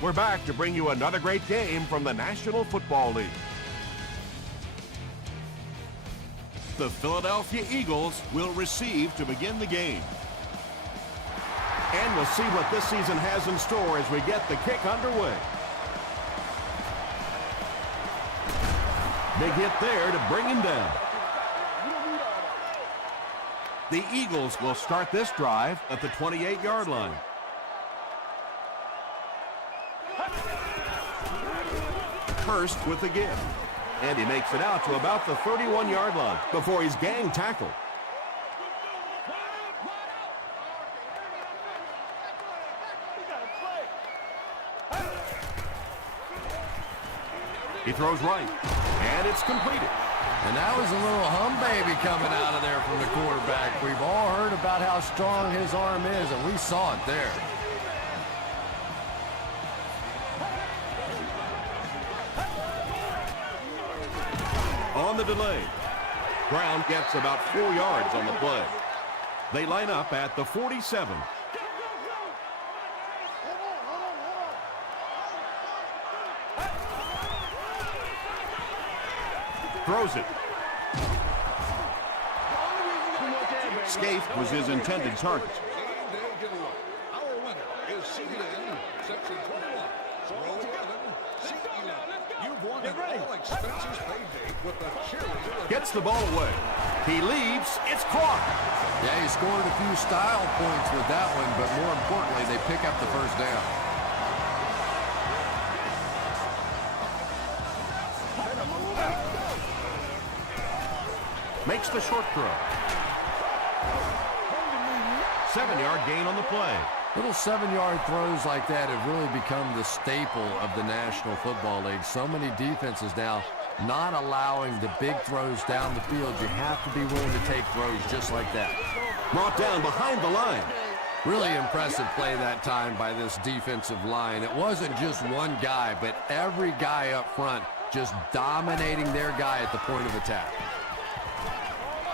We're back to bring you another great game from the National Football League. The Philadelphia Eagles will receive to begin the game. And we'll see what this season has in store as we get the kick underway. Big hit there to bring him down. The Eagles will start this drive at the 28-yard line. First with the give. And he makes it out to about the 31-yard line before he's gang tackled. He throws right, and it's completed. And that was a little hum baby coming out of there from the quarterback. We've all heard about how strong his arm is, and we saw it there. On the delay, Brown gets about 4 yards on the play. They line up at the 47. Throws it. Scaife was his intended target. Our winner is seated in section 21. Row 11, seat 11. You've won an all-expenses paid date with the cheerleader. Gets the ball away. He leaves. It's caught. Yeah, he scored a few style points with that one, but more importantly, they pick up the first down. Makes the short throw. 7-yard gain on the play. Little 7-yard throws like that have really become the staple of the National Football League. So many defenses now not allowing the big throws down the field. You have to be willing to take throws just like that. Brought down behind the line. Really impressive play that time by this defensive line. It wasn't just one guy, but every guy up front just dominating their guy at the point of attack.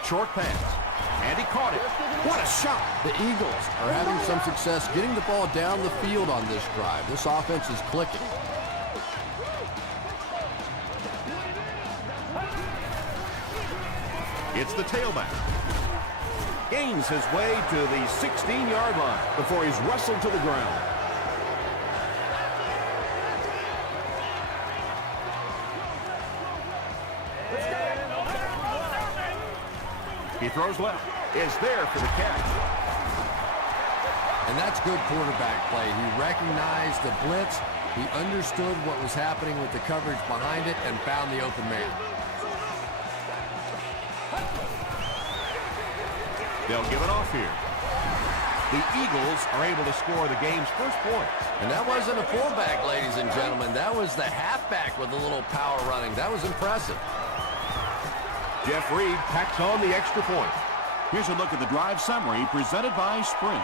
Short pass. And he caught it. What a shot. The Eagles are having some success getting the ball down the field on this drive. This offense is clicking. It's the tailback. Gains his way to the 16-yard line before he's wrestled to the ground. He throws left. Is there for the catch. And that's good quarterback play. He recognized the blitz. He understood what was happening with the coverage behind it and found the open man. They'll give it off here. The Eagles are able to score the game's first points. And that wasn't a fullback, ladies and gentlemen. That was the halfback with a little power running. That was impressive. Jeff Reed packs on the extra point. Here's a look at the drive summary presented by Sprint.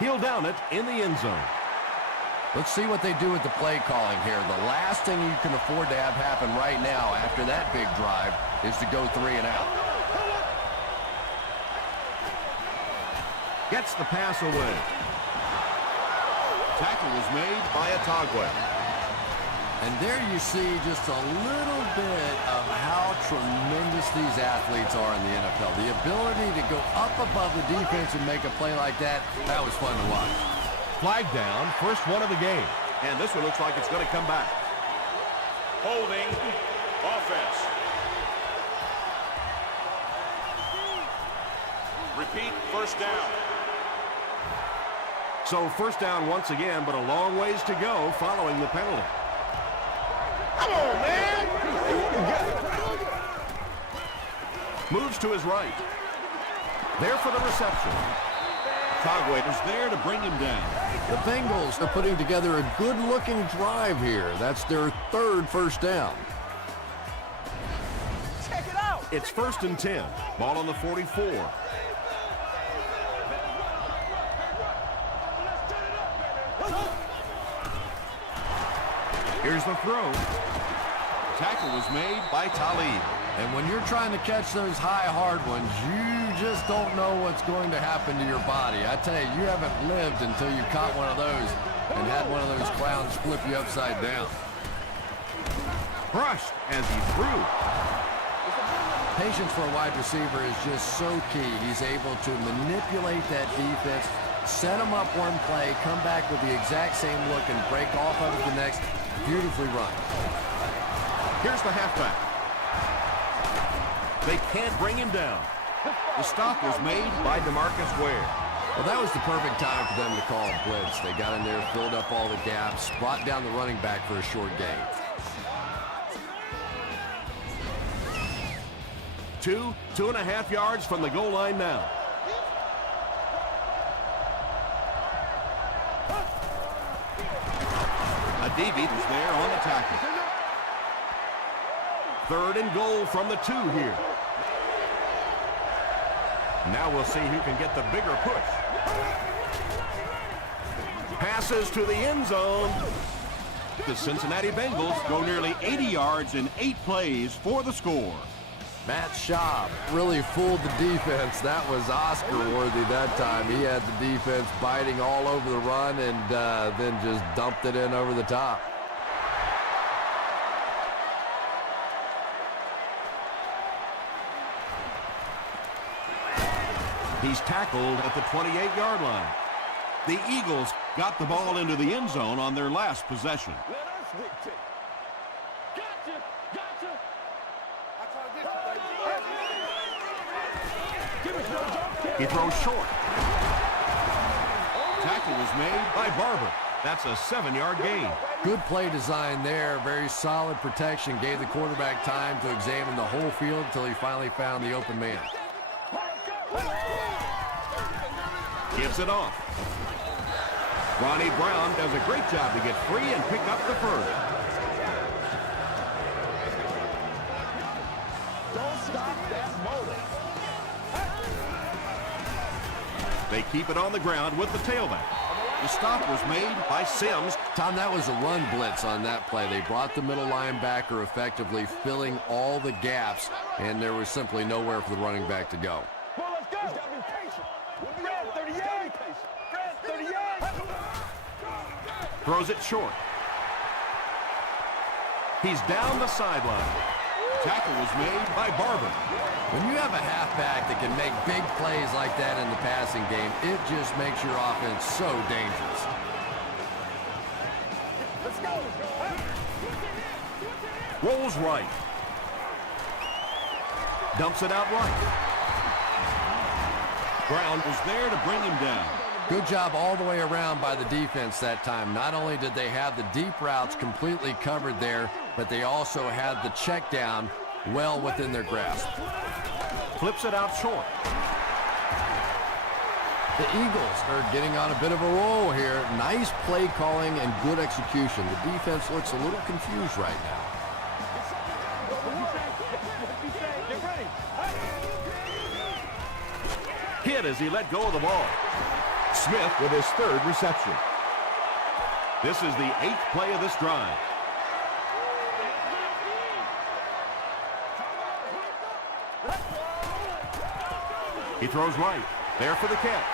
He'll down it in the end zone. Let's see what they do with the play calling here. The last thing you can afford to have happen right now after that big drive is to go 3 and out. Gets the pass away. Tackle was made by Atagwe. And there you see just a little bit of how tremendous these athletes are in the NFL. The ability to go up above the defense and make a play like that, that was fun to watch. Flag down, first one of the game. And this one looks like it's going to come back. Holding offense. Repeat, first down. So first down once again, but a long ways to go following the penalty. Come on, man! Moves to his right. There for the reception. Atagwe is there to bring him down. The Bengals are putting together a good-looking drive here. That's their third first down. Check it out! It's 1st and 10. Ball on the 44. Here's the throw. Tackle was made by Talib. And when you're trying to catch those high, hard ones, you just don't know what's going to happen to your body. I tell you, you haven't lived until you caught one of those and had one of those clowns flip you upside down. Crushed as he threw. Patience for a wide receiver is just so key. He's able to manipulate that defense, set them up one play, come back with the exact same look, and break off of it the next. Beautifully run. Here's the halfback. They can't bring him down. The stop was made by DeMarcus Ware. Well, that was the perfect time for them to call a blitz. They got in there, filled up all the gaps, brought down the running back for a short gain. 2.5 yards from the goal line now. Adibi is there on the tackle. 3rd and goal from the 2 here. Now we'll see who can get the bigger push. Passes to the end zone. The Cincinnati Bengals go nearly 80 yards in 8 plays for the score. Matt Schaub really fooled the defense. That was Oscar-worthy that time. He had the defense biting all over the run and then just dumped it in over the top. He's tackled at the 28-yard line. The Eagles got the ball into the end zone on their last possession. He throws short. Tackle was made by Barber. That's a 7-yard gain. Good play design there. Very solid protection. Gave the quarterback time to examine the whole field until he finally found the open man. Gives it off. Ronnie Brown does a great job to get free and pick up the first. Don't stop that motor. They keep it on the ground with the tailback. The stop was made by Sims. Tom, that was a run blitz on that play. They brought the middle linebacker effectively filling all the gaps, and there was simply nowhere for the running back to go. Well, let's go. He's got to be patient. Fred, 38. Fred, 38. Throws it short. He's down the sideline. Tackle was made by Barber. When you have a halfback that can make big plays like that in the passing game, it just makes your offense so dangerous. Let's go. Rolls right. Dumps it out right. Brown was there to bring him down. Good job all the way around by the defense that time. Not only did they have the deep routes completely covered there, but they also had the check down well within their grasp. Flips it out short. The Eagles are getting on a bit of a roll here. Nice play calling and good execution. The defense looks a little confused right now. Hit as he let go of the ball. Smith with his 3rd reception. This is the 8th play of this drive. He throws right. There for the catch.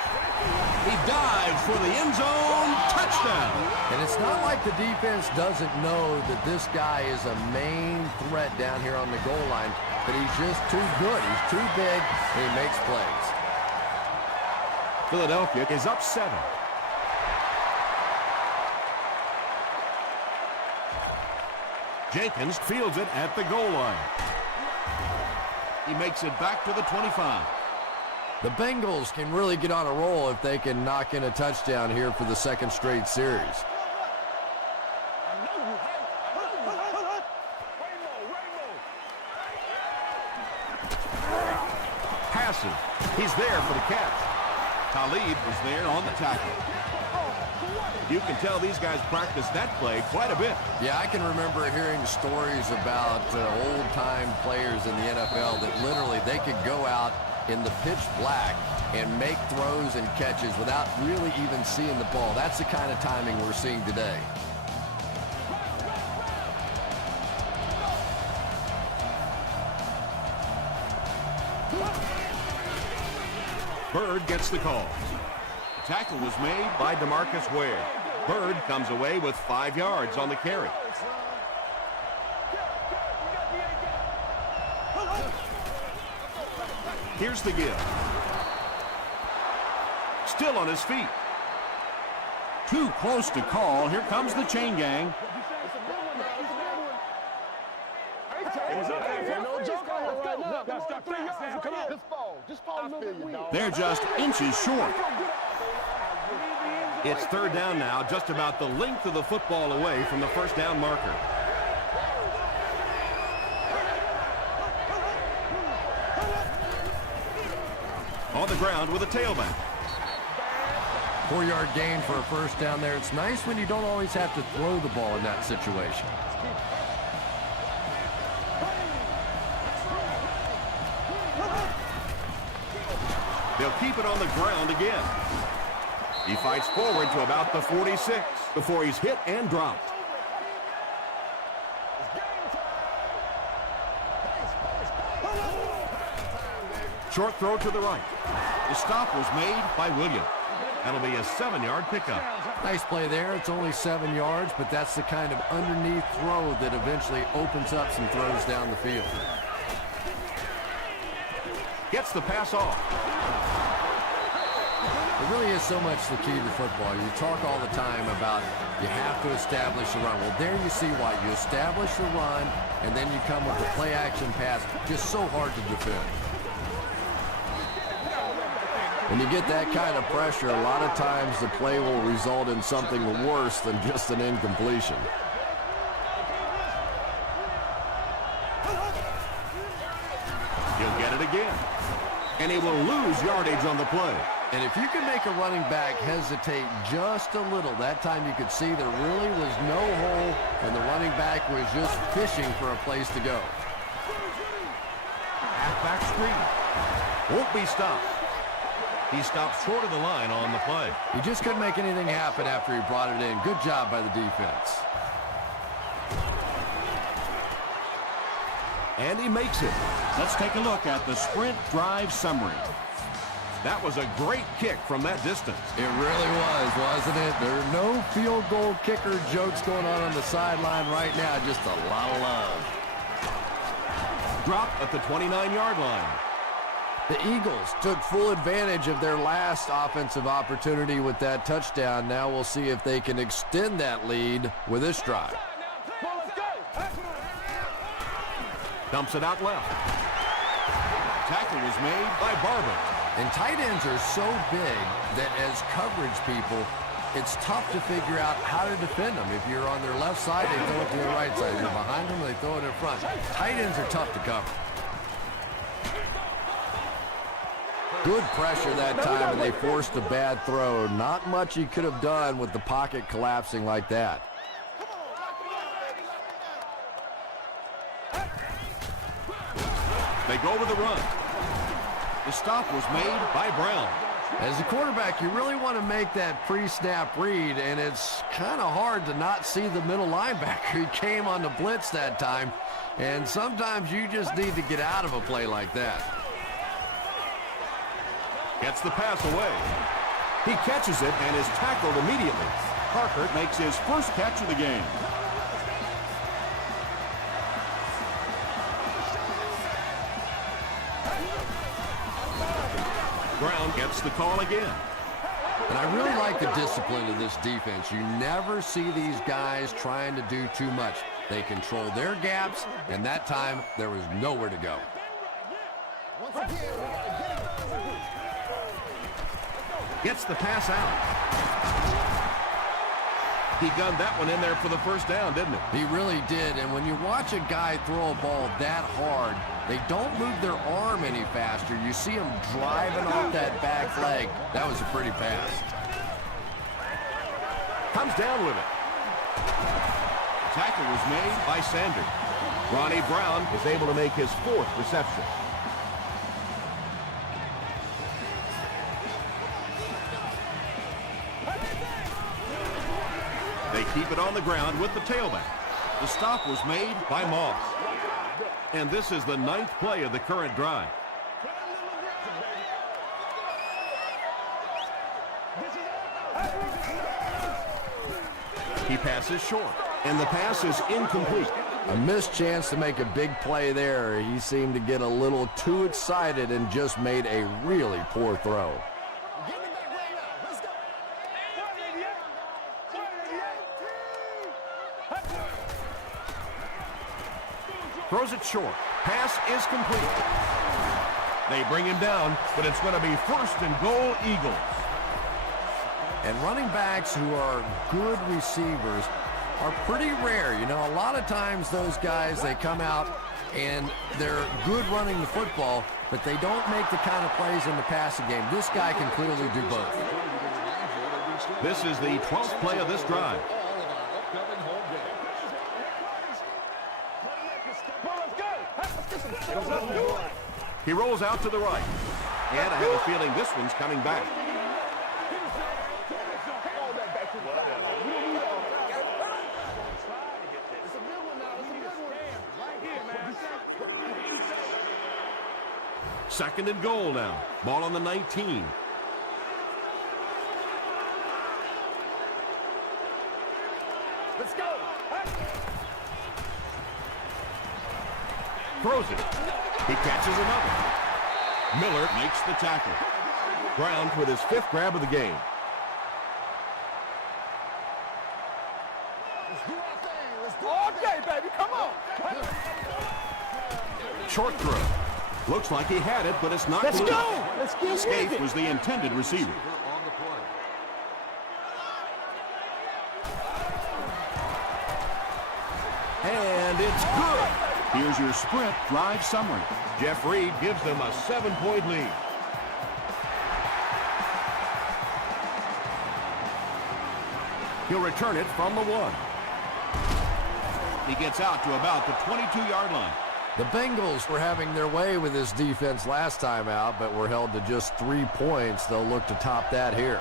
He dives for the end zone. Touchdown. And it's not like the defense doesn't know that this guy is a main threat down here on the goal line, but he's just too good. He's too big, and he makes plays. Philadelphia is up 7. Jenkins fields it at the goal line. He makes it back to the 25. The Bengals can really get on a roll if they can knock in a touchdown here for the 2nd straight series. Passes. He's there for the catch. Talib was there on the tackle. You can tell these guys practice that play quite a bit. Yeah, I can remember hearing stories about old-time players in the NFL that literally they could go out in the pitch black and make throws and catches without really even seeing the ball. That's the kind of timing we're seeing today. Bird gets the call. The tackle was made by DeMarcus Ware. Bird comes away with 5 yards on the carry. Here's the give. Still on his feet. Too close to call. Here comes the chain gang. They're just inches short. It's third down now, just about the length of the football away from the first down marker. On the ground with a tailback. 4-yard gain for a first down there. It's nice when you don't always have to throw the ball in that situation. They'll keep it on the ground again. He fights forward to about the 46 before he's hit and dropped. Short throw to the right. The stop was made by Williams. That'll be a 7-yard pickup. Nice play there. It's only 7 yards, but that's the kind of underneath throw that eventually opens up some throws down the field. Gets the pass off. It really is so much the key to football. You talk all the time about you have to establish the run. Well, there you see why. You establish the run, and then you come with the play-action pass. Just so hard to defend. When you get that kind of pressure, a lot of times the play will result in something worse than just an incompletion. He'll get it again. And he will lose yardage on the play. And if you can make a running back hesitate just a little, that time you could see there really was no hole and the running back was just fishing for a place to go. Halfback screen. Won't be stopped. He stops short of the line on the play. He just couldn't make anything happen after he brought it in. Good job by the defense. And he makes it. Let's take a look at the sprint drive summary. That was a great kick from that distance. It really was, wasn't it? There are no field goal kicker jokes going on the sideline right now. Just a lot of love. Drop at the 29-yard line. The Eagles took full advantage of their last offensive opportunity with that touchdown. Now we'll see if they can extend that lead with this drive. Dumps it out left. Tackle was made by Barber. And tight ends are so big that as coverage people, it's tough to figure out how to defend them. If you're on their left side, they throw it to their right side. If you're behind them, they throw it in front. Tight ends are tough to cover. Good pressure that time, and they forced a bad throw. Not much he could have done with the pocket collapsing like that. They go with the run. The stop was made by Brown. As a quarterback, you really want to make that pre-snap read, and it's kind of hard to not see the middle linebacker. He came on the blitz that time, and sometimes you just need to get out of a play like that. Gets the pass away. He catches it and is tackled immediately. Parker makes his first catch of the game. Brown gets the call again. And I really like the discipline of this defense. You never see these guys trying to do too much. They control their gaps, and that time there was nowhere to go. Gets the pass out. He gunned that one in there for the first down, didn't he? He really did, and when you watch a guy throw a ball that hard, they don't move their arm any faster. You see him driving off that back leg. That was a pretty pass. Comes down with it. Tackle was made by Sanders. Ronnie Brown is able to make his fourth reception. They keep it on the ground with the tailback. The stop was made by Moss. And this is the 9th play of the current drive. He passes short, and the pass is incomplete. A missed chance to make a big play there. He seemed to get a little too excited and just made a really poor throw. Throws it short. Pass is complete. They bring him down, but it's going to be first and goal, Eagles. And running backs who are good receivers are pretty rare. You know, a lot of times those guys, they come out and they're good running the football, but they don't make the kind of plays in the passing game. This guy can clearly do both. This is the 12th play of this drive. He rolls out to the right. And I have a feeling this one's coming back. Second and goal now. Ball on the 19. Let's go. Throws it. He catches another. Miller makes the tackle. Brown with his 5th grab of the game. Okay, baby, come on. Short throw. Looks like he had it, but it's not. Let's loose. go. Let's get Escape with it. was the intended receiver. And it's good. Here's your sprint drive summary. Jeff Reed gives them a 7-point lead. He'll return it from the 1. He gets out to about the 22-yard line. The Bengals were having their way with this defense last time out, but were held to just 3 points. They'll look to top that here.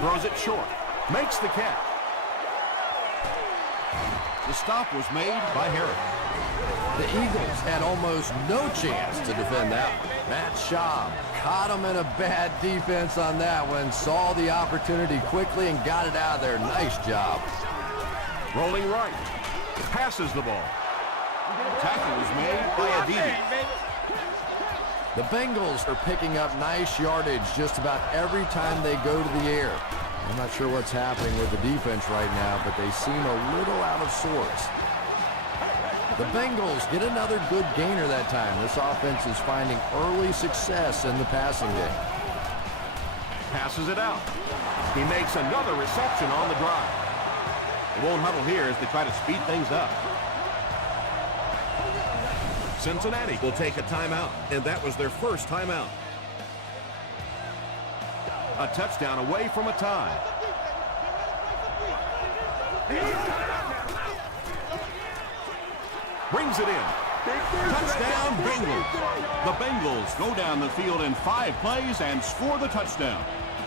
Throws it short. Makes the catch. The stop was made by Harris. The Eagles had almost no chance to defend that one. Matt Schaub caught him in a bad defense on that one, saw the opportunity quickly and got it out of there. Nice job. Rolling right. Passes the ball. Tackle was made by Aditi. The Bengals are picking up nice yardage just about every time they go to the air. I'm not sure what's happening with the defense right now, but they seem a little out of sorts. The Bengals get another good gainer that time. This offense is finding early success in the passing game. Passes it out. He makes another reception on the drive. They won't huddle here as they try to speed things up. Cincinnati will take a timeout, and that was their first timeout. A touchdown away from a tie. Brings it in. Touchdown, Bengals. The Bengals go down the field in 5 plays and score the touchdown.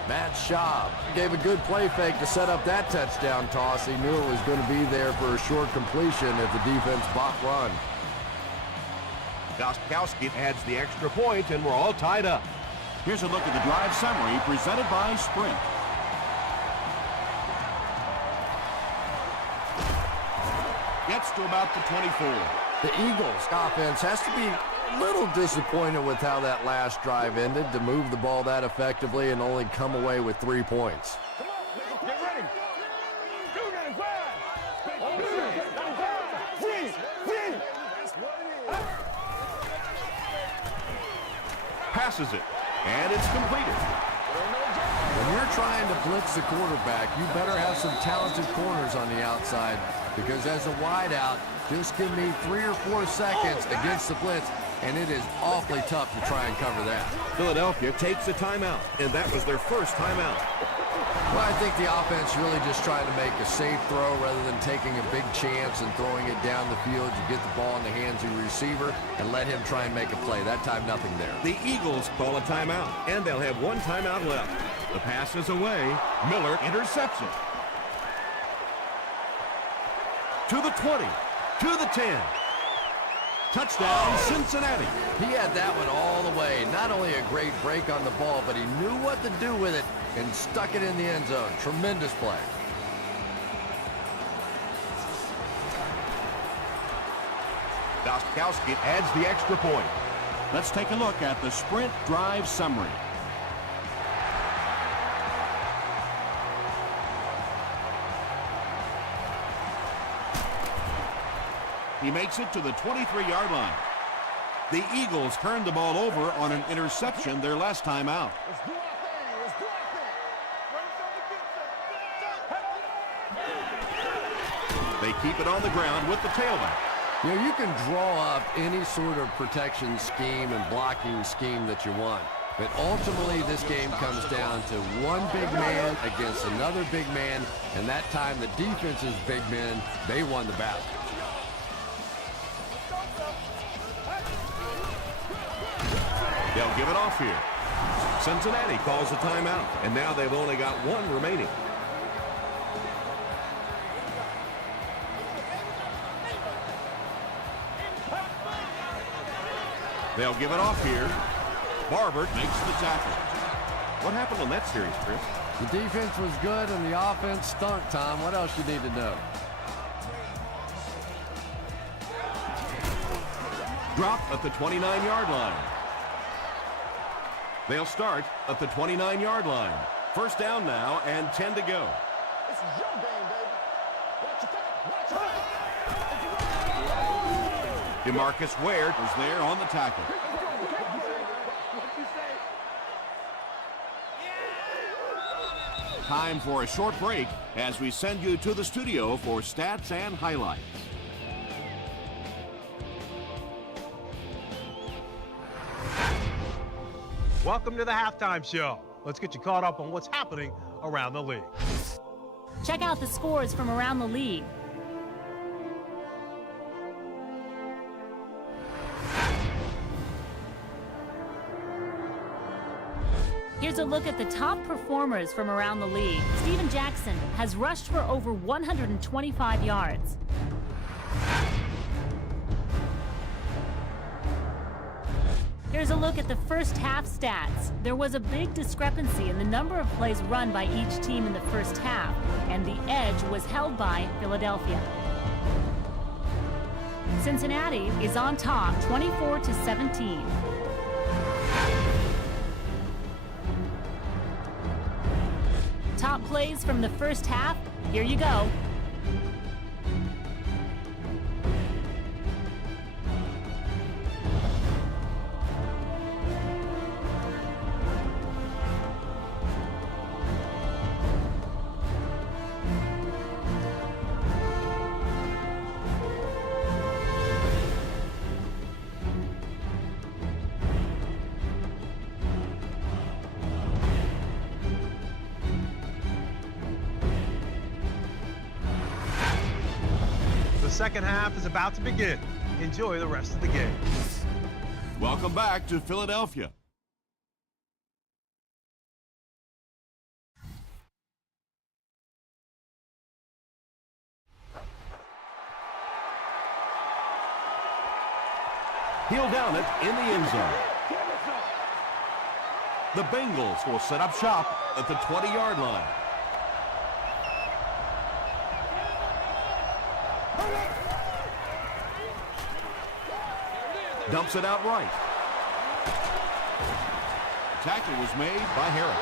Matt Schaub gave a good play fake to set up that touchdown toss. He knew it was going to be there for a short completion if the defense blocked run. Gostkowski adds the extra point, and we're all tied up. Here's a look at the drive summary presented by Sprint. Gets to about the 24. The Eagles offense has to be a little disappointed with how that last drive ended to move the ball that effectively and only come away with 3 points. Come on, get ready. 295. Passes it, and it's completed. When you're trying to blitz the quarterback, you better have some talented corners on the outside, because as a wideout, just give me 3 or 4 seconds against the blitz, and it is awfully tough to try and cover that. Philadelphia takes a timeout, and that was their first timeout. Well, I think the offense really just trying to make a safe throw rather than taking a big chance and throwing it down the field. You get the ball in the hands of your receiver and let him try and make a play. That time, nothing there. The Eagles call a timeout, and they'll have 1 timeout left. The pass is away. Miller intercepts it. To the 20, to the 10, Touchdown, Cincinnati. He had that one all the way. Not only a great break on the ball, but he knew what to do with it and stuck it in the end zone. Tremendous play. Gostkowski adds the extra point. Let's take a look at the sprint drive summary. He makes it to the 23-yard line. The Eagles turned the ball over on an interception their last time out. Let's do our thing. Let's do our thing. They keep it on the ground with the tailback. You know, you can draw up any sort of protection scheme and blocking scheme that you want. But ultimately, this game comes down to one big man against another big man. And that time, the defense's big men, they won the battle. They'll give it off here. Cincinnati calls a timeout, and now they've only got one remaining. They'll give it off here. Barbert makes the tackle. What happened in that series, Chris? The defense was good and the offense stunk, Tom. What else you need to know? Drop at the 29-yard line. They'll start at the 29-yard line. First down now and 10 to go. This is your game, baby. Watch your back. Watch your back. DeMarcus Ware was there on the tackle. Time for a short break as we send you to the studio for stats and highlights. Welcome to the Halftime Show. Let's get you caught up on what's happening around the league. Check out the scores from around the league. Here's a look at the top performers from around the league. Steven Jackson has rushed for over 125 yards. Here's a look at the first half stats. There was a big discrepancy in the number of plays run by each team in the first half, and the edge was held by Philadelphia. Cincinnati is on top, 24-17. Top plays from the first half, here you go. The second half is about to begin. Enjoy the rest of the game. Welcome back to Philadelphia. He'll down it in the end zone. The Bengals will set up shop at the 20-yard line. Dumps it out right. Tackle was made by Harris.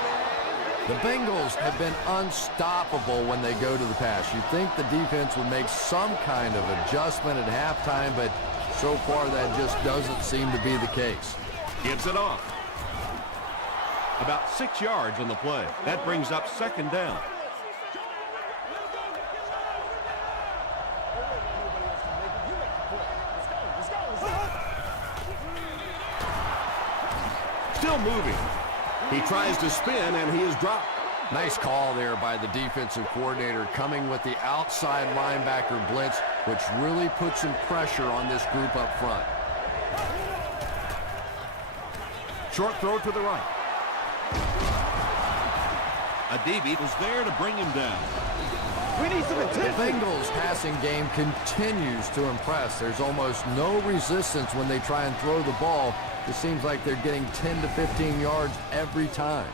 The Bengals have been unstoppable when they go to the pass. You'd think the defense would make some kind of adjustment at halftime, but so far that just doesn't seem to be the case. Gives it off. About 6 yards on the play. That brings up second down. Still moving. He tries to spin, and he is dropped. Nice call there by the defensive coordinator, coming with the outside linebacker blitz, which really puts some pressure on this group up front. Short throw to the right. A DB was there to bring him down. We need some The intensity. Bengals passing game continues to impress. There's almost no resistance when they try and throw the ball. It seems like they're getting 10 to 15 yards every time.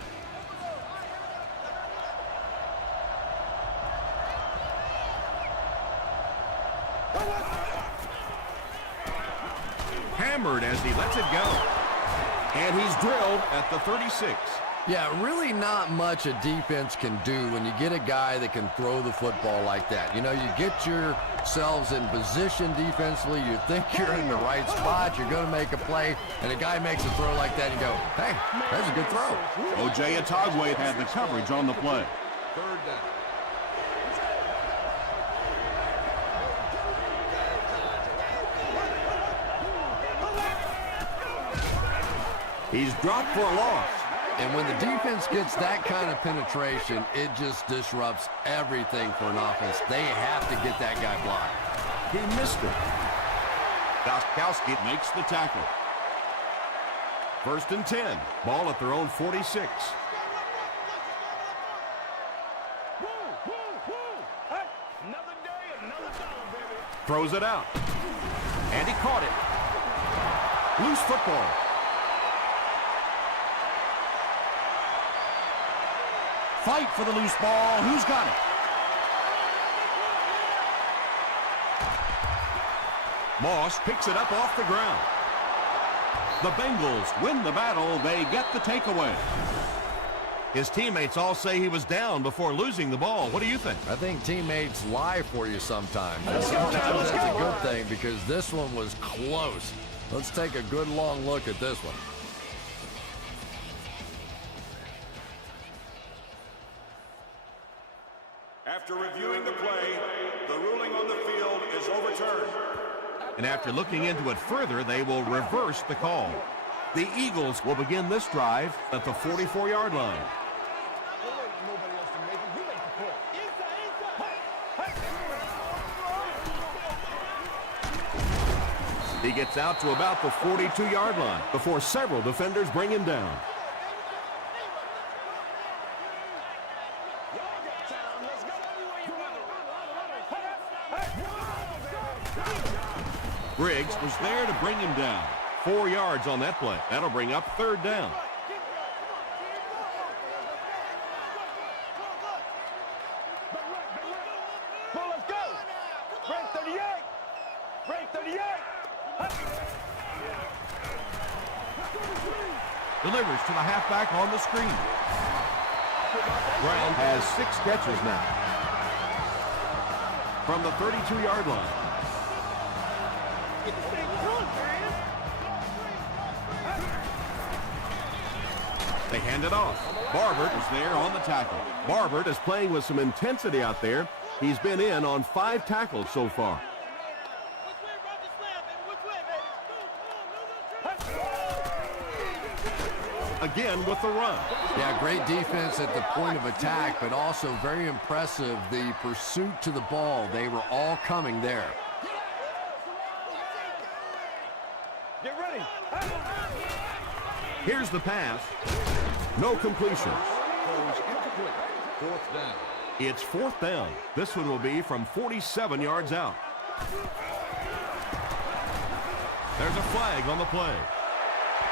Hammered as he lets it go. And he's drilled at the 36. Yeah, really not much a defense can do when you get a guy that can throw the football like that. You know, you get yourselves in position defensively, you think you're in the right spot, you're going to make a play, and a guy makes a throw like that, and you go, hey, that's a good throw. O.J. Atogwe had the coverage on the play. Third down. He's dropped for a loss. And when the defense gets that kind of penetration, it just disrupts everything for an offense. They have to get that guy blocked. He missed it. Gostkowski makes the tackle. 1st and 10. Ball at their own 46. Hey, another day, another dollar, baby. Throws it out. And he caught it. Loose football. Fight for the loose ball. Who's got it? Moss picks it up off the ground. The Bengals win the battle. They get the takeaway. His teammates all say he was down before losing the ball. What do you think? I think teammates lie for you sometimes. Sometimes that's a good thing because this one was close. Let's take a good long look at this one. After reviewing the play, the ruling on the field is overturned. And after looking into it further, they will reverse the call. The Eagles will begin this drive at the 44-yard line. Nobody else can make it. You make the play. He gets out to about the 42-yard line before several defenders bring him down. Briggs was there to bring him down. 4 yards on that play. That'll bring up 3rd down. Well, let's go. Break 38. Break 38. Delivers to the halfback on the screen. Brown has 6 catches now. From the 32-yard line. They hand it off. Barbert is there on the tackle. Barbert is playing with some intensity out there. He's been in on 5 tackles so far. Again with the run. Yeah, great defense at the point of attack, but also very impressive, the pursuit to the ball. They were all coming there. Get ready. Here's the pass. No completion. Throws incomplete. 4th down. It's 4th down. This one will be from 47 yards out. There's a flag on the play.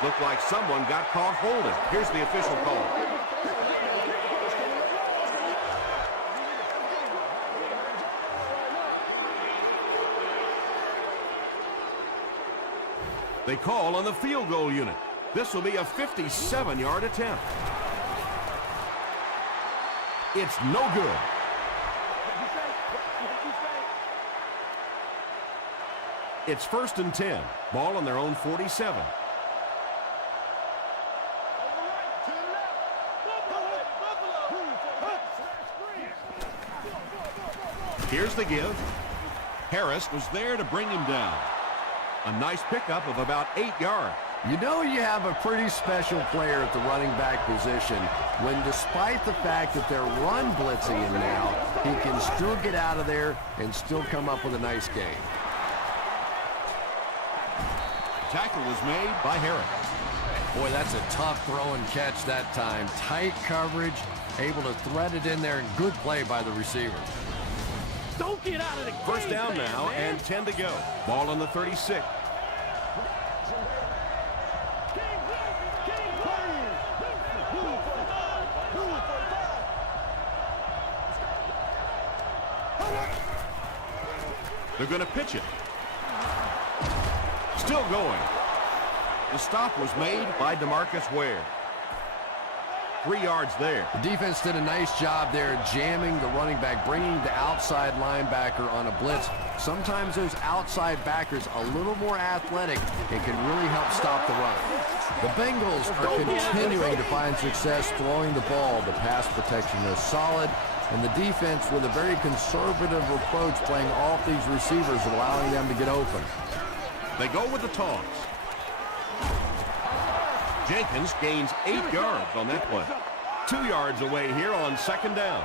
Looked like someone got caught holding. Here's the official call. They call on the field goal unit. This will be a 57-yard attempt. It's no good. It's 1st and 10. Ball on their own 47. Here's the give. Harris was there to bring him down. A nice pickup of about 8 yards. You know you have a pretty special player at the running back position when, despite the fact that they're run blitzing him now, he can still get out of there and still come up with a nice gain. Tackle was made by Harris. Boy, that's a tough throw and catch that time. Tight coverage, able to thread it in there, and good play by the receiver. Don't get out of the game. First down now and 10 to go. Ball on the 36. They're going to pitch it. Still going. The stop was made by DeMarcus Ware. 3 yards there. The defense did a nice job there jamming the running back, bringing the outside linebacker on a blitz. Sometimes those outside backers a little more athletic and can really help stop the run. The Bengals are continuing to find success throwing the ball. The pass protection is solid, and the defense with a very conservative approach playing off these receivers, allowing them to get open. They go with the toss. Jenkins gains 8 yards on that play. 2 yards away here on second down.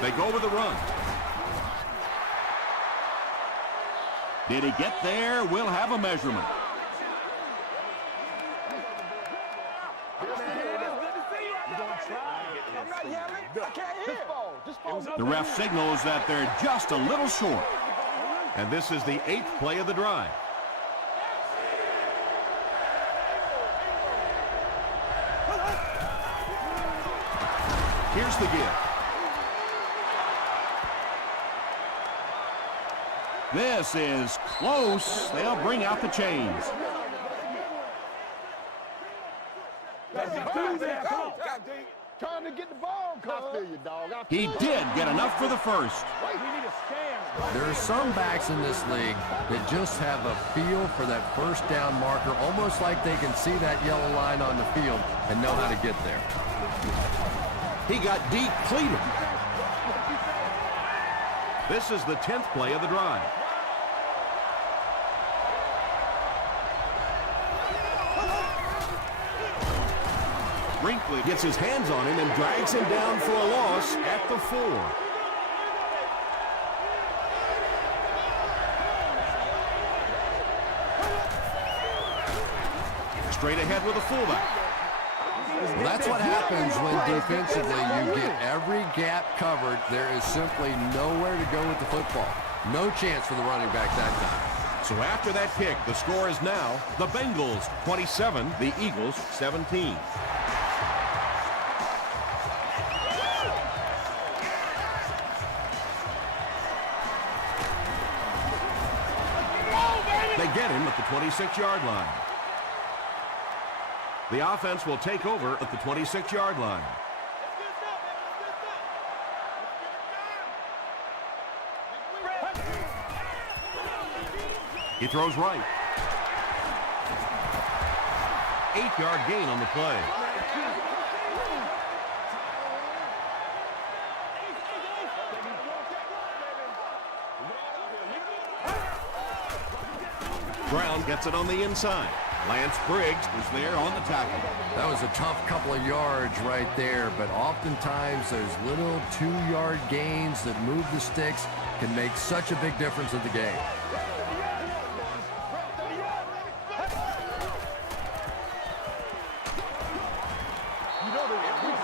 They go with the run. Did he get there? We'll have a measurement. The ref signals that they're just a little short. And this is the 8th play of the drive. Here's the give. This is close. They'll bring out the chains. Trying to get the ball, I feel you, dog. He did get enough for the first. There are some backs in this league that just have a feel for that first down marker, almost like they can see that yellow line on the field and know how to get there. He got depleted. This is the 10th play of the drive. Brinkley gets his hands on him and drags him down for a loss at the 4. Straight ahead with a fullback. Well, that's what happens when defensively you get every gap covered. There is simply nowhere to go with the football. No chance for the running back that time. So after that kick, the score is now the Bengals 27, the Eagles 17. They get him at the 26-yard line. The offense will take over at the 26-yard line. He throws right. 8-yard gain on the play. Brown gets it on the inside. Lance Briggs was there on the tackle. That was a tough couple of yards right there, but oftentimes those little 2-yard gains that move the sticks can make such a big difference in the game.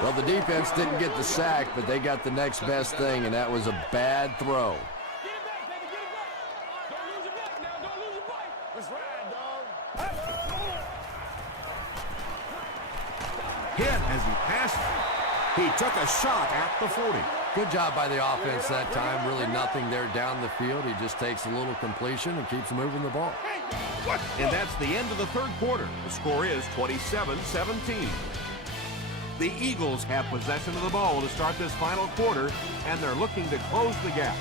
Well, the defense didn't get the sack, but they got the next best thing, and that was a bad throw. Hit as he passed. He took a shot at the 40. Good job by the offense that time. Really nothing there down the field. He just takes a little completion and keeps moving the ball. And that's the end of the third quarter. The score is 27-17. The Eagles have possession of the ball to start this final quarter, and they're looking to close the gap.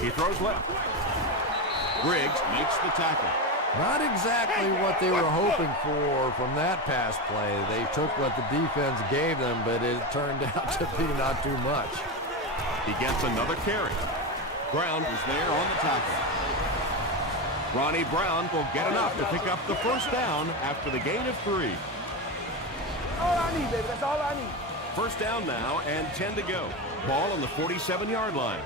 He throws left. Briggs makes the tackle. Not exactly what they were hoping for from that pass play. They took what the defense gave them, but it turned out to be not too much. He gets another carry. Brown is there on the tackle. Ronnie Brown will get enough to pick up the first down after the gain of 3. All I need, baby. That's all I need. First down now and 10 to go. Ball on the 47-yard line.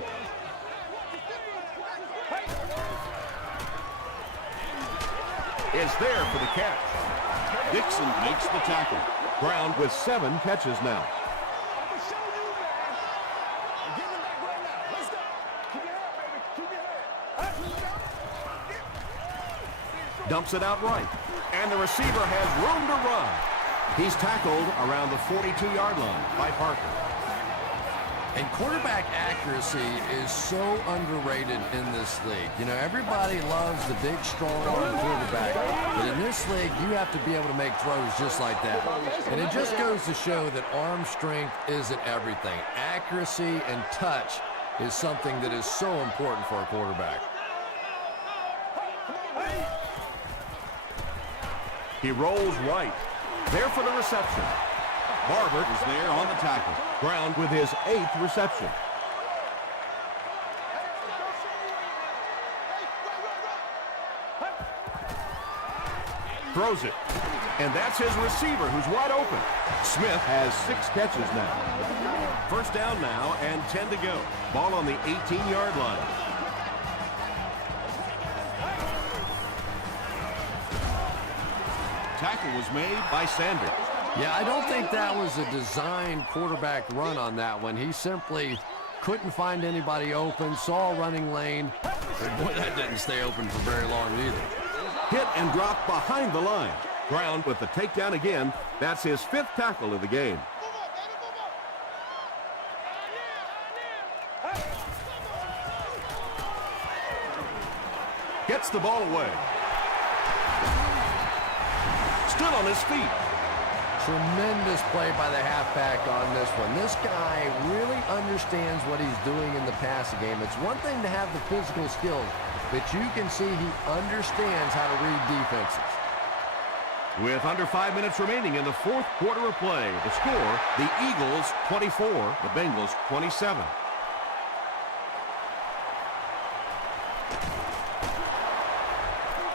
is there for the catch. Dixon makes the tackle. Brown with 7 catches now. I'm going to show you, man. I'm giving it back right now. Let's go. Keep your head, baby. Keep your head. Dumps it out right. And the receiver has room to run. He's tackled around the 42-yard line by Parker. And quarterback accuracy is so underrated in this league. You know, everybody loves the big, strong-arm quarterback, but in this league, you have to be able to make throws just like that. And it just goes to show that arm strength isn't everything. Accuracy and touch is something that is so important for a quarterback. He rolls right. There for the reception. Barber is there on the tackle. Brown with his 8th reception. Throws it. And that's his receiver who's wide open. Smith has 6 catches now. First down now and 10 to go. Ball on the 18-yard line. Tackle was made by Sanders. Yeah, I don't think that was a designed quarterback run on that one. He simply couldn't find anybody open, saw a running lane, and boy, that didn't stay open for very long either. Hit and drop behind the line. Brown with the takedown again. That's his 5th tackle of the game. Gets the ball away. Stood on his feet. Tremendous play by the halfback on this one. This guy really understands what he's doing in the passing game. It's one thing to have the physical skills, but you can see he understands how to read defenses. With under 5 minutes remaining in the 4th quarter of play, the score, the Eagles 24, the Bengals 27.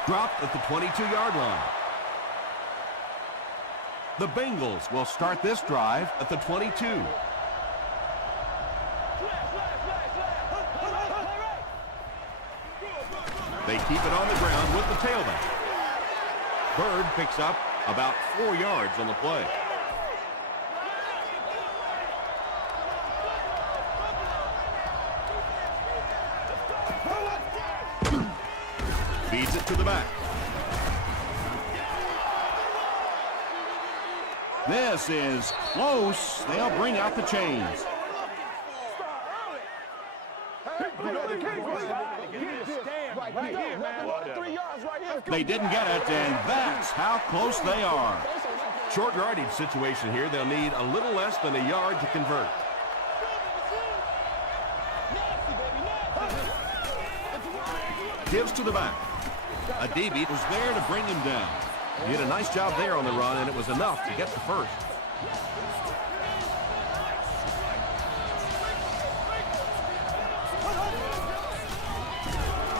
Dropped at the 22-yard line. The Bengals will start this drive at the 22. They keep it on the ground with the tailback. Bird picks up about 4 yards on the play. Feeds it to the back. This is close. They'll bring out the chains. They didn't get it, and that's how close they are. Short yardage situation here. They'll need a little less than a yard to convert. Gives to the back. A DB was there to bring him down. He did a nice job there on the run, and it was enough to get the first.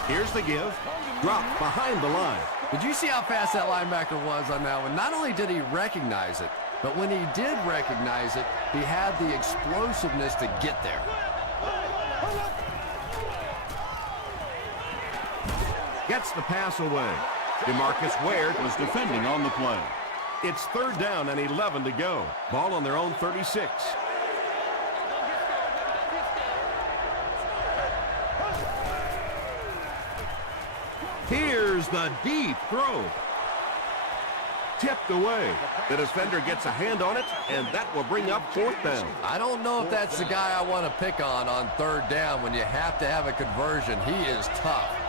Here's the give. Drop behind the line. Did you see how fast that linebacker was on that one? Not only did he recognize it, but when he did recognize it, he had the explosiveness to get there. Gets the pass away. DeMarcus Ware was defending on the play. It's 3rd down and 11 to go. Ball on their own 36. Here's the deep throw. Tipped away. The defender gets a hand on it, and that will bring up 4th down. I don't know if that's the guy I want to pick on 3rd down when you have to have a conversion. He is tough.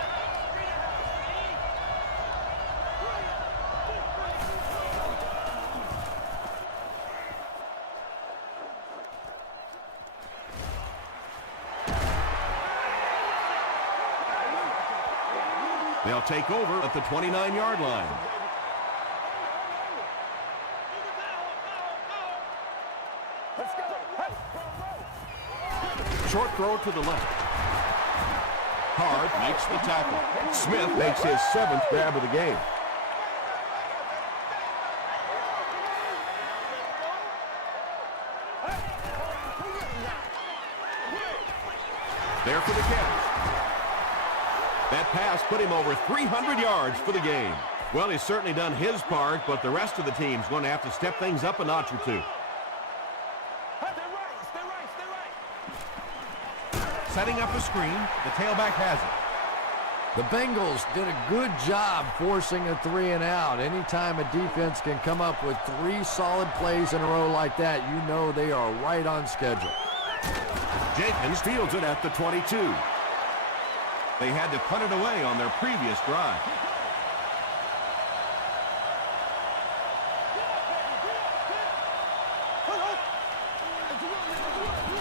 They'll take over at the 29-yard line. Short throw to the left. Hard makes the tackle. Smith makes his 7th grab of the game. There for the catch. That pass put him over 300 yards for the game. Well, he's certainly done his part, but the rest of the team's going to have to step things up a notch or two. Setting up a screen, the tailback has it. The Bengals did a good job forcing a 3 and out. Anytime a defense can come up with 3 solid plays in a row like that, you know they are right on schedule. Jenkins fields it at the 22. They had to punt it away on their previous drive.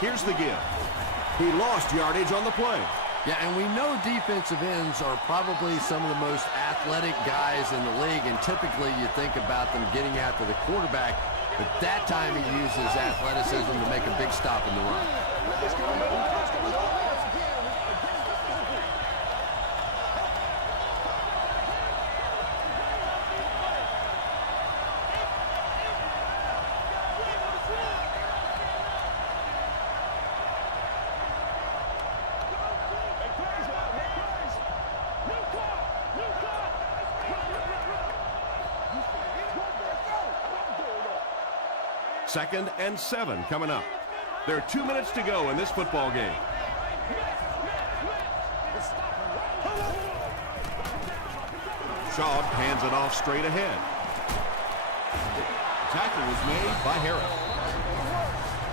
Here's the give. He lost yardage on the play. Yeah, and we know defensive ends are probably some of the most athletic guys in the league, and typically you think about them getting after the quarterback, but that time he uses athleticism to make a big stop in the run. Second and 7 coming up. There are 2 minutes to go in this football game. Shaw hands it off straight ahead. The tackle was made by Harris.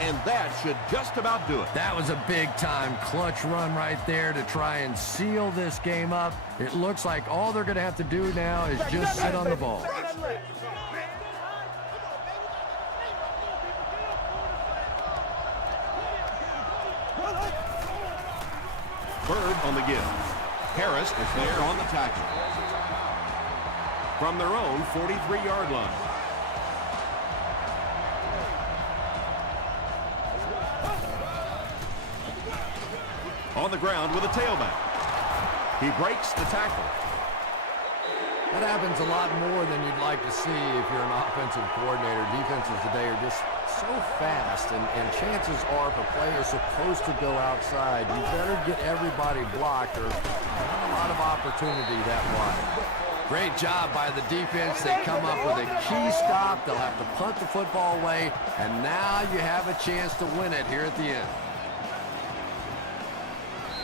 And that should just about do it. That was a big-time clutch run right there to try and seal this game up. It looks like all they're going to have to do now is just sit on the ball. Bird on the give. Harris is there on the tackle. From their own 43-yard line. On the ground with a tailback. He breaks the tackle. That happens a lot more than you'd like to see if you're an offensive coordinator. Defenses today are just so fast, and chances are if a play is supposed to go outside, you better get everybody blocked or not a lot of opportunity that wide. Great job by the defense. They come up with a key stop. They'll have to punt the football away, and now you have a chance to win it here at the end.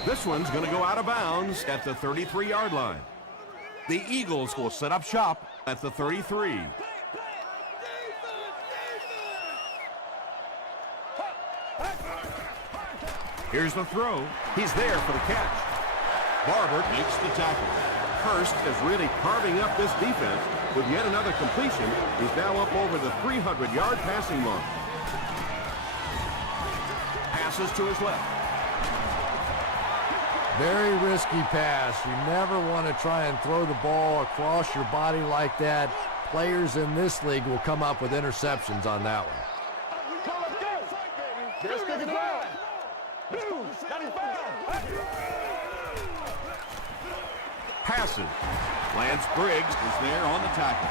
This one's going to go out of bounds at the 33-yard line. The Eagles will set up shop at the 33. Here's the throw. He's there for the catch. Barber makes the tackle. Hurst is really carving up this defense with yet another completion. He's now up over the 300-yard passing mark. Passes to his left. Very risky pass. You never want to try and throw the ball across your body like that. Players in this league will come up with interceptions on that one. Passes. Lance Briggs is there on the tackle.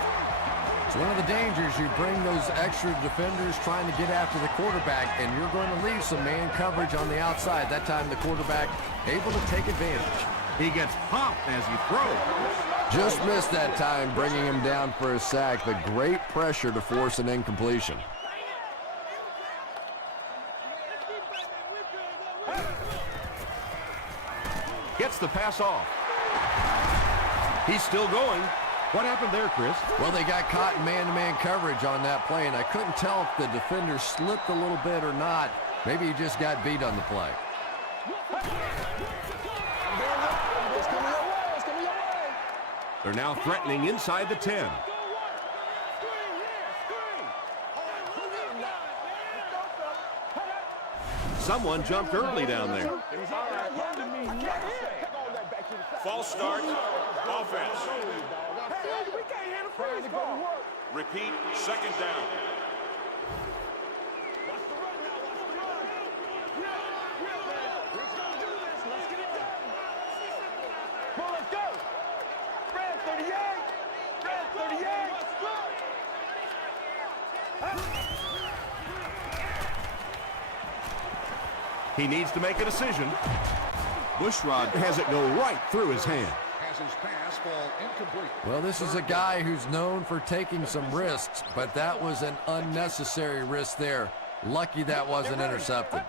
It's one of the dangers. You bring those extra defenders trying to get after the quarterback, and you're going to leave some man coverage on the outside. That time the quarterback able to take advantage. He gets popped as he throws. Just missed that time, bringing him down for a sack, but great pressure to force an incompletion. Gets the pass off. He's still going. What happened there, Chris? Well, they got caught in man-to-man coverage on that play, and I couldn't tell if the defender slipped a little bit or not. Maybe he just got beat on the play. They're now threatening inside the 10. Someone jumped early down there. False start. Offense. Repeat, second down. Let's go. Red 38. Red 38. He needs to make a decision. Bushrod has it go right through his hand. has his pass fall incomplete. Well, this is a guy who's known for taking some risks, but that was an unnecessary risk there. Lucky that wasn't intercepted.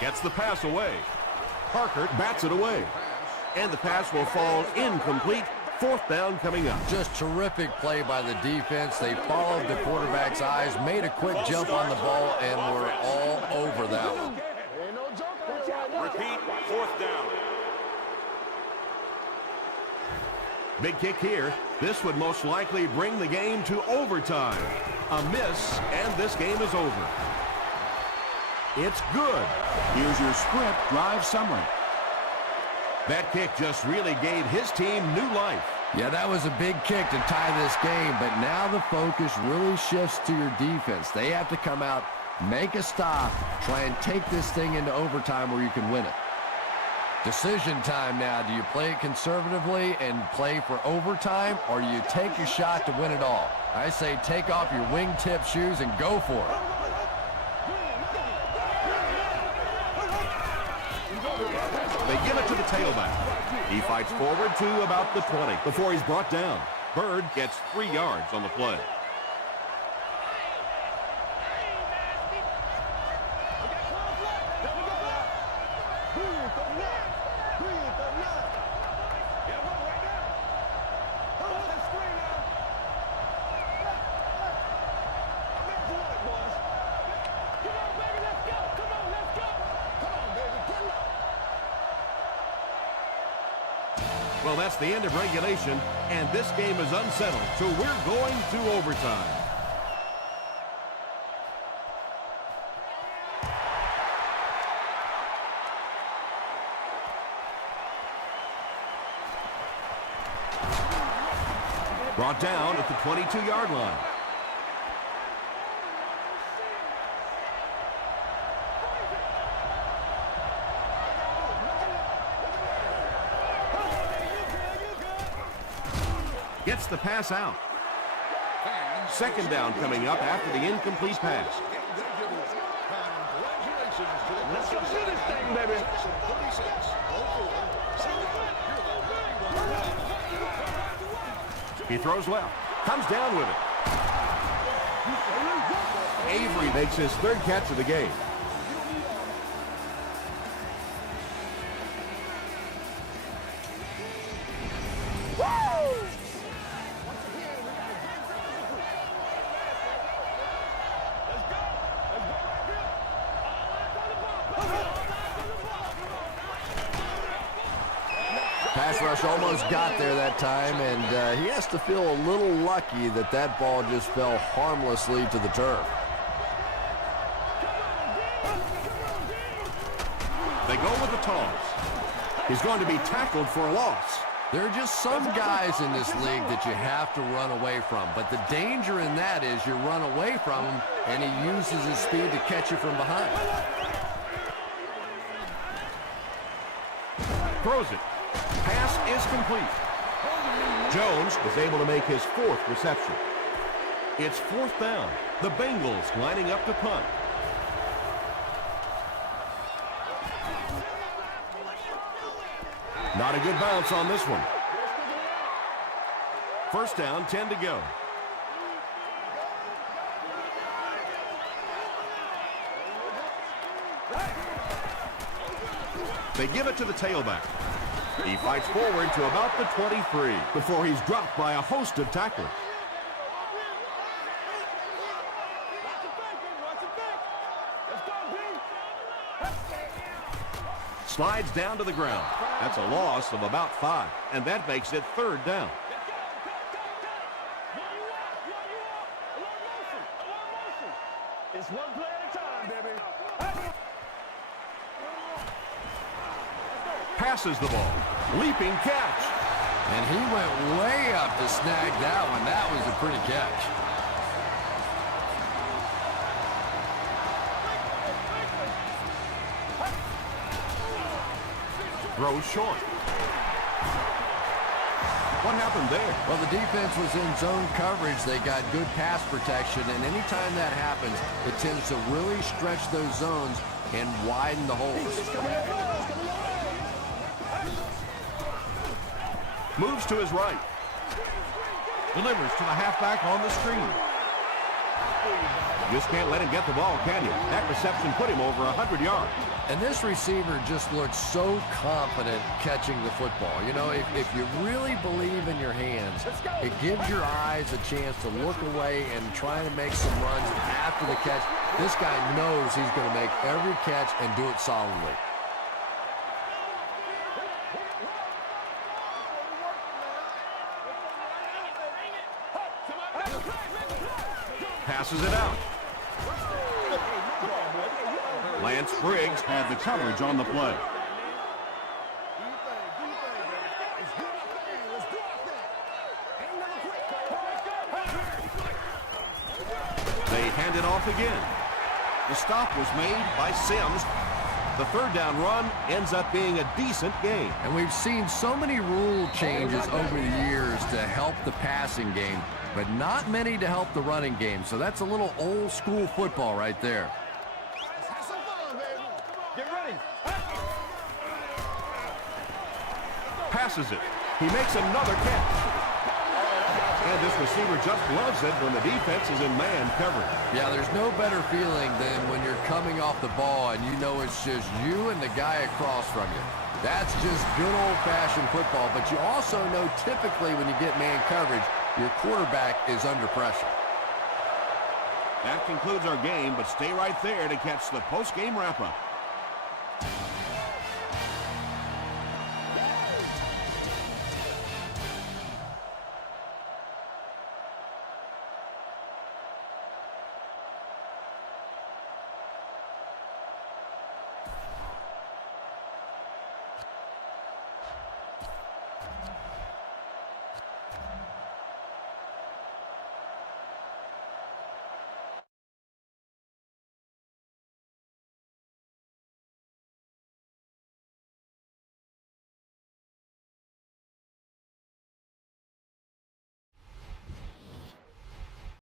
Gets the pass away. Parker bats it away. And the pass will fall incomplete. Fourth down coming up. Just terrific play by the defense. They followed the quarterback's eyes, made a quick jump on the ball, and were all over that one. Repeat, fourth down. Big kick here. This would most likely bring the game to overtime. A miss, and this game is over. It's good. Here's your script drive summary. That kick just really gave his team new life. Yeah, that was a big kick to tie this game, but now the focus really shifts to your defense. They have to come out, make a stop, try and take this thing into overtime where you can win it. Decision time now. Do you play it conservatively and play for overtime, or do you take your shot to win it all? I say take off your wingtip shoes and go for it. They give it to the tailback. He fights forward to about the 20 before he's brought down. Bird gets 3 yards on the play. Well, that's the end of regulation, and this game is unsettled, so we're going to overtime. Brought down at the 22-yard line. Gets the pass out. Second down coming up after the incomplete pass. Let's go see this thing, baby. He throws left. Comes down with it. Avery makes his third catch of the game. Pass rush almost got there that time, and he has to feel a little lucky that that ball just fell harmlessly to the turf. They go with the toss. He's going to be tackled for a loss. There are just some guys in this league that you have to run away from, but the danger in that is you run away from him, and he uses his speed to catch you from behind. Throws it. Pass is complete. Jones is able to make his fourth reception. It's fourth down. The Bengals lining up to punt. Not a good bounce on this one. First down, 10 to go. They give it to the tailback. He fights forward to about the 23 before he's dropped by a host of tacklers. Slides down to the ground. That's a loss of about 5, and that makes it third down. It's one play at a time, baby. Passes the ball. Leaping catch. And he went way up to snag that one. That was a pretty catch. Throws short. What happened there? Well, the defense was in zone coverage. They got good pass protection, and anytime that happens, it tends to really stretch those zones and widen the holes. Moves to his right. Delivers to the halfback on the screen. Just can't let him get the ball, can you? That reception put him over 100 yards. And this receiver just looks so confident catching the football. You know, if you really believe in your hands, it gives your eyes a chance to look away and try to make some runs after the catch. This guy knows he's going to make every catch and do it solidly. Passes it out. Lance Briggs had the coverage on the play. They hand it off again. The stop was made by Sims. The third down run ends up being a decent gain. And we've seen so many rule changes over the years to help the passing game, but not many to help the running game. So that's a little old school football right there. Passes it. He makes another catch. And this receiver just loves it when the defense is in man coverage. Yeah, there's no better feeling than when you're coming off the ball and you know it's just you and the guy across from you. That's just good old-fashioned football, but you also know typically when you get man coverage, your quarterback is under pressure. That concludes our game, but stay right there to catch the post-game wrap-up.